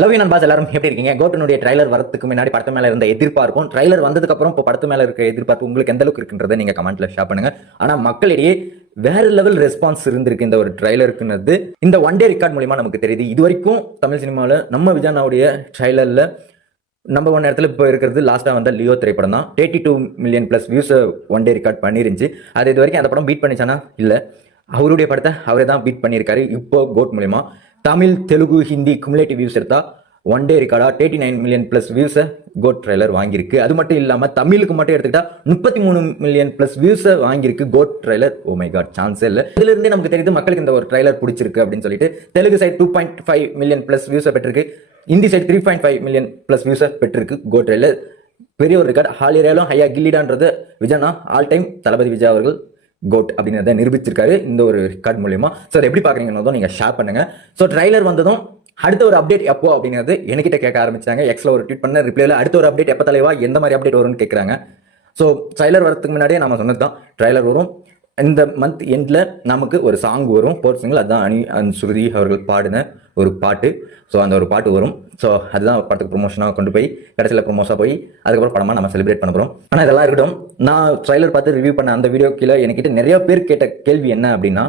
Love you நண்பாஸ், எல்லாரும் எப்படி இருக்கீங்க? கோட்டனுடைய ட்ரைலர் வரதுக்கு முன்னாடி படத்து மேல இருந்த எதிர்பார்ப்பும் ட்ரைலர் வந்ததுக்கு அப்புறம் இப்போ படத்து மேல இருக்க எதிர்பார்ப்பு உங்களுக்கு எந்த அளவுக்கு இருக்குன்றதை நீங்க கமெண்ட்ல ஷேர் பண்ணுங்க. ஆனா மக்களிடையே வேற லெவல் ரெஸ்பான்ஸ் இருந்திருக்கு இந்த ஒரு ட்ரைலருக்குன்னு இந்த ஒன் டே ரெக்கார்ட் மூலியமா நமக்கு தெரியுது. இது வரைக்கும் தமிழ் சினிமாவில் நம்ம விஜயானாவுடைய ட்ரைலர்ல நம்பர் 1 இடத்துல இப்போ இருக்கிறது லாஸ்டா வந்த லியோ திரைப்படம் தான். 82 million plus views one day record பண்ணிருந்துச்சு. அது இது வரைக்கும் அந்த படம் பீட் பண்ணிச்சானா இல்ல, அவருடைய படத்தை அவரே தான் பீட் பண்ணியிருக்காரு. இப்போ கோட் மூலியமா தமிழ், தெலுங்கு, ஹிந்தி குமுலேட்டிவ் வியூஸ் எடுத்தா ஒன் டே ரெக்கார்டா 39 மில்லியன் பிளஸ் வியூஸை கோட் ட்ரைலர் வாங்கியிருக்கு. அது மட்டும் இல்லாம தமிழுக்கு மட்டும் எடுத்துக்கிட்டா 33 மில்லியன் பிளஸ் வியூஸை வாங்கியிருக்கு GOAT trailer. Oh my God, சான்ஸே இல்லை. இதுல இருந்தே நமக்கு தெரியுது மக்களுக்கு இந்த ஒரு ட்ரைலர் பிடிச்சிருக்கு அப்படின்னு சொல்லிட்டு. தெலுங்கு சைட் 2.5 மில்லியன் பிளஸ் வியூஸை பெற்றிருக்கு. இந்தி சைட் 3.5 மில்லியன் பிளஸ் வியூஸை பெற்றிருக்கு கோட் ட்ரைலர். பெரிய ஒரு ரெக்கார்ட். ஹால் ஏரியாலும் ஹையா கில்லிடான்றது விஜயனா ஆல் டைம் தளபதி விஜய் அவர்கள் கோட் அப்படின்றத நிரூபிச்சிருக்காரு இந்த ஒரு ரெக்கார்ட் மூலியமா. ஸோ அதை எப்படி பாக்குறீங்கன்னு நீங்க ஷேர் பண்ணுங்க. ஸோ ட்ரைலர் வந்ததும் அடுத்த ஒரு அப்டேட் எப்போ அப்படிங்கிறது என்கிட்ட கேட்க ஆரம்பிச்சாங்க. எக்ஸ்ல ஒரு ட்வீட் பண்ண ரிப்ளைல அடுத்த ஒரு அப்டேட் எப்போ தலைவா, எந்த மாதிரி அப்டேட் வரும்னு கேட்குறாங்க. ஸோ ட்ரைலர் வரதுக்கு முன்னாடியே நம்ம சொன்னது தான், ட்ரைலர் வரும். இந்த மந்த் எண்ட்ல நமக்கு ஒரு சாங் வரும், ஃபோர்த் சிங்கிள். அதுதான் அனி ஸ்ருதி அவர்கள் பாடின ஒரு பாட்டு. ஸோ அந்த ஒரு பாட்டு வரும். ஸோ அதுதான் படத்துக்கு ப்ரொமோஷனாக கொண்டு போய் கடைசியில் ப்ரொமோஷனாக போய் அதுக்கப்புறம் படமாக நம்ம செலிப்ரேட் பண்ண போகிறோம். ஆனால் இதெல்லாம் இருக்கட்டும், நான் ட்ரைலர் பார்த்து ரிவ்யூ பண்ண அந்த வீடியோ கீழே என்கிட்ட நிறைய பேர் கேட்ட கேள்வி என்ன அப்படின்னா,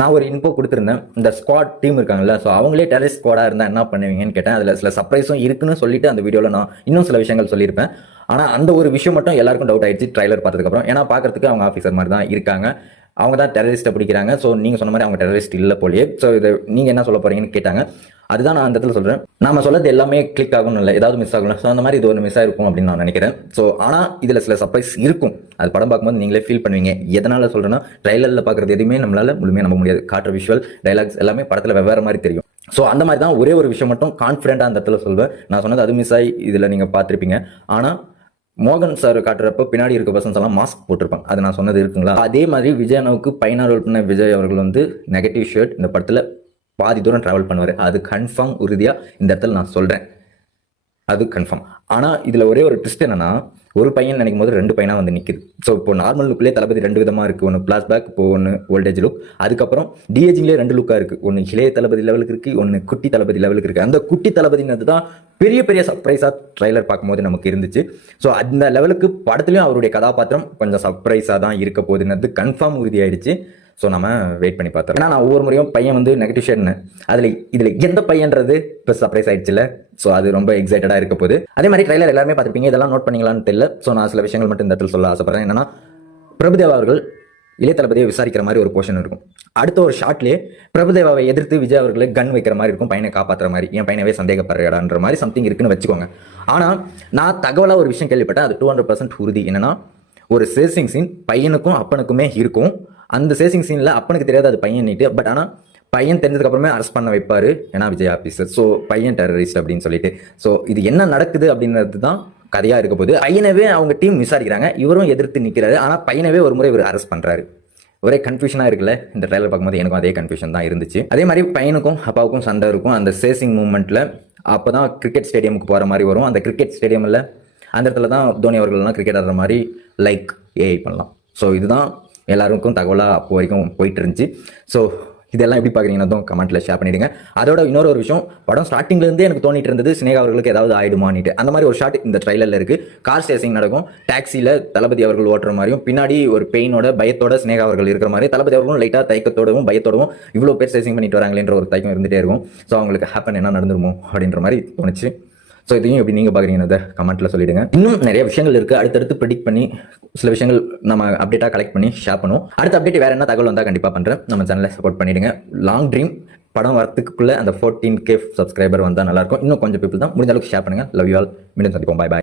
நான் ஒரு இன்ஃபோ கொடுத்துருந்தேன். இந்த ஸ்குவாட் டீம் இருக்காங்கல்ல, ஸோ அவங்களே டெரரிஸ்ட் ஸ்குவாடாக இருந்தால் என்ன பண்ணுவீங்கன்னு கேட்டேன். அதில் சில சர்ப்ரைஸும் இருக்குன்னு சொல்லிட்டு அந்த வீடியோவில் நான் இன்னும் சில விஷயங்கள் சொல்லியிருப்பேன். ஆனால் அந்த ஒரு விஷயம் மட்டும் எல்லாருக்கும் டவுட் ஆயிடுச்சு ட்ரைலர் பார்த்ததுக்கப்புறம். ஏன்னா பார்க்கறதுக்கு அவங்க ஆஃபீஸர் மாதிரி தான் இருக்காங்க, அவங்க தான் டெரரிஸ்ட்டை பிடிக்கிறாங்க. ஸோ நீங்கள் சொன்ன மாதிரி அவங்க டெரரிஸ்ட் இல்லை போலியே. ஸோ இதை நீங்கள் என்ன சொல்ல போறீங்கன்னு கேட்டாங்க. அதுதான் நான் அந்த இடத்துல சொல்கிறேன். நம்ம சொல்லது எல்லாமே கிளிக் ஆகணும் இல்லை, ஏதாவது மிஸ் ஆகணும். ஸோ அந்த மாதிரி இது ஒரு மிஸ் ஆகிருக்கும் அப்படின்னு நான் நினைக்கிறேன். ஸோ ஆனால் இதில் சில சர்ப்ரைஸ் இருக்கும். அது படம் பார்க்கும்போது நீங்களே ஃபீல் பண்ணுவீங்க. எதனால் சொல்கிறேன்னா, ட்ரைலரில் பார்க்குறது எதுவுமே நம்மளால் முழுமையாக நம்ப முடியாது. காட்டுற விஷுவல், டைலாக்ஸ் எல்லாமே படத்தில் வெவ்வேறு மாதிரி தெரியும். ஸோ அந்த மாதிரி தான் ஒரே ஒரு விஷயம் மட்டும் கான்ஃபிடென்ட்டாக அந்த இடத்துல சொல்வேன். நான் சொன்னது அது மிஸ் ஆகி இதில் நீங்கள் பார்த்துருப்பீங்க. ஆனால் மோகன் சார் காட்டுறப்ப பின்னாடி இருக்க பர்சன்ஸ் எல்லாம் மாஸ்க் போட்டிருப்பாங்க. அது நான் சொன்னது இருக்குங்களா. அதே மாதிரி விஜயனாவுக்கு பையனா ரோல் பண்ண விஜய் அவர்கள் நெகட்டிவ் ஷர்ட் இந்த படத்தில் பாதி தூரம் டிராவல் பண்ணுவார். அது கன்ஃபார்ம், உறுதியாக இந்த இடத்துல நான் சொல்கிறேன், அது கன்ஃபார்ம். ஆனால் இதில் ஒரே ஒரு ட்விஸ்ட் என்னன்னா, ஒரு பையன் நினைக்கும் போது 2 பையனாக நிற்குது. ஸோ இப்போ நார்மல் லுக்லேயே தளபதி 2 விதமாக இருக்குது. ஒன்று பிளாஷ்பேக், இப்போ ஒன்று ஓல்டேஜ் லுக். அதுக்கப்புறம் டிஏஜிங்லேயே 2 லுக்காக இருக்குது. ஒன்று இளைய தளபதி லெவலுக்கு இருக்குது, ஒன்று குட்டி தளபதி லெவலுக்கு இருக்குது. அந்த குட்டி தளபதினது தான் பெரிய பெரிய சர்ப்ரைஸாக ட்ரைலர் பார்க்கும்போது நமக்கு இருந்துச்சு. ஸோ அந்த லெவலுக்கு படத்துலையும் அவருடைய கதாபாத்திரம் கொஞ்சம் சர்ப்ரைஸாக தான் இருக்க போகுதுன்னு கன்ஃபார்ம் உறுதியாயிடுச்சு. ஸோ நம்ம வெயிட் பண்ணி பார்த்தோம். ஏன்னா நான் ஒவ்வொரு முறையும் பையன் நெகட்டிவ் ஷேட்னு இதில் எந்த பையன்றது இப்போ சர்ப்ரைஸ் ஆயிடுச்சுல. ஸோ அது ரொம்ப எக்ஸைட்டடாக இருக்க போகுது. அதே மாதிரி ட்ரைலர் எல்லாருமே பார்த்துருப்பீங்க, இதெல்லாம் நோட் பண்ணீங்களான்னு தெரியல. ஸோ நான் சில விஷயங்கள் மட்டும் இந்த இடத்துல சொல்ல ஆசைப்படுறேன். என்னன்னா, பிரபுதேவா அவர்கள் இளைய தளபதியை விசாரிக்கிற மாதிரி ஒரு போர்ஷன் இருக்கும். அடுத்த ஒரு ஷாட்லேயே பிரபுதேவாவை எதிர்த்து விஜய் அவர்களை கன் வைக்கிற மாதிரி இருக்கும், பையனை காப்பாற்றுற மாதிரி. என் பையனவே சந்தேகப்படுறடான்ற மாதிரி சம்திங் இருக்குன்னு வச்சுக்கோங்க. ஆனால் நான் தகவலாக ஒரு விஷயம் கேள்விப்பட்டேன், அது 200% உறுதி. என்னன்னா, ஒரு சேசிங் சீன் பையனுக்கும் அப்பனுக்குமே இருக்கும். அந்த சேசிங் சீனில் அப்பனுக்கு தெரியாது அது பையன் நீட்டு. பட் ஆனால் பையன் தெரிஞ்சதுக்கு அப்புறமே அரெஸ்ட் பண்ண வைப்பாரு, ஏன்னா விஜய் ஆஃபீஸர். ஸோ பையன் டெரரிஸ்ட் அப்படின்னு சொல்லிட்டு. ஸோ இது என்ன நடக்குது அப்படின்றது தான் கதையாக இருக்க போது. பையனவே அவங்க டீம் விசாரிக்கிறாங்க, இவரும் எதிர்த்து நிற்கிறாரு. ஆனால் பையனவே ஒரு முறை இவர் அரெஸ்ட் பண்ணுறாரு. ஒரே கன்ஃபியூஷனாக இருக்குல்ல இந்த ட்ரைலர் பார்க்கும்போது. எனக்கும் அதே கன்ஃபியூஷன் தான் இருந்துச்சு. அதே மாதிரி பையனுக்கும் அப்பாவுக்கும் சண்டை இருக்கும் அந்த சேசிங் மூமெண்ட்டில். அப்போ தான் கிரிக்கெட் ஸ்டேடியமுக்கு போகிற மாதிரி வரும். அந்த கிரிக்கெட் ஸ்டேடியமில் அந்த இடத்துல தான் தோனி அவர்கள்லாம் கிரிக்கெட் ஆடுற மாதிரி லைக் ஏஐ பண்ணலாம். ஸோ இதுதான் எல்லாருக்கும் தகவலாக அப்போ வரைக்கும் போயிட்டு இருந்துச்சு. ஸோ இதெல்லாம் எப்படி பார்க்குறீங்கன்னா கமெண்ட்டில் ஷேர் பண்ணிவிடுங்க. அதோட இன்னொரு விஷயம், படம் ஸ்டார்டிங்லேருந்தே எனக்கு தோணிட்டு இருந்தது சினேகா அவர்களுக்கு ஏதாவது ஆயிடுமானிட்டு. அந்த மாதிரி ஒரு ஷாட் இந்த ட்ரைலரில் இருக்குது. கார் சேசிங் நடக்கும், டாக்ஸியில் தளபதி அவர்கள் ஓட்டுற மாதிரியும், பின்னாடி ஒரு பெயினோட பயத்தோட சினேகா அவர்கள் இருக்கிற மாதிரி, தளபதி அவர்களும் லைட்டாக தயக்கத்தோடவும் பயத்தோடவும் இவ்வளோ பேர் சேசிங் பண்ணிட்டு வராங்களேன்ற ஒரு தயக்கம் இருந்துகிட்டே இருக்கும். ஸோ அவங்களுக்கு ஹேப்பன் என்ன நடந்துருமோ அப்படின்ற மாதிரி தோணுச்சு. ஸோ இதையும் எப்படி நீங்கள் பார்க்குறீங்கன்னு கமெண்ட்டில் சொல்லிவிடுங்க. இன்னும் நிறைய விஷயங்கள் இருக்குது, அடுத்தடுத்து ப்ரெடிக்ட் பண்ணி சில விஷயங்கள் நம்ம அப்டேட்டாக கலெக்ட் பண்ணி ஷேர் பண்ணுவோம். அடுத்த அப்டேட் வேறு என்ன தகவல் வந்தால் கண்டிப்பாக பண்ணுறேன். நம்ம சேனலை சப்போர்ட் பண்ணிவிடுங்க. லாங் ட்ரீம் படம் வரத்துக்குள்ளே அந்த 14K சப்ஸ்கிரைபர் வந்தால் நல்லாயிருக்கும். இன்னும் கொஞ்சம் பீப்புள் தான், முடிஞ்ச அளவுக்கு ஷேர் பண்ணுங்கள். Love you all. மீண்டும் சந்திப்போம். பாய் பாய்.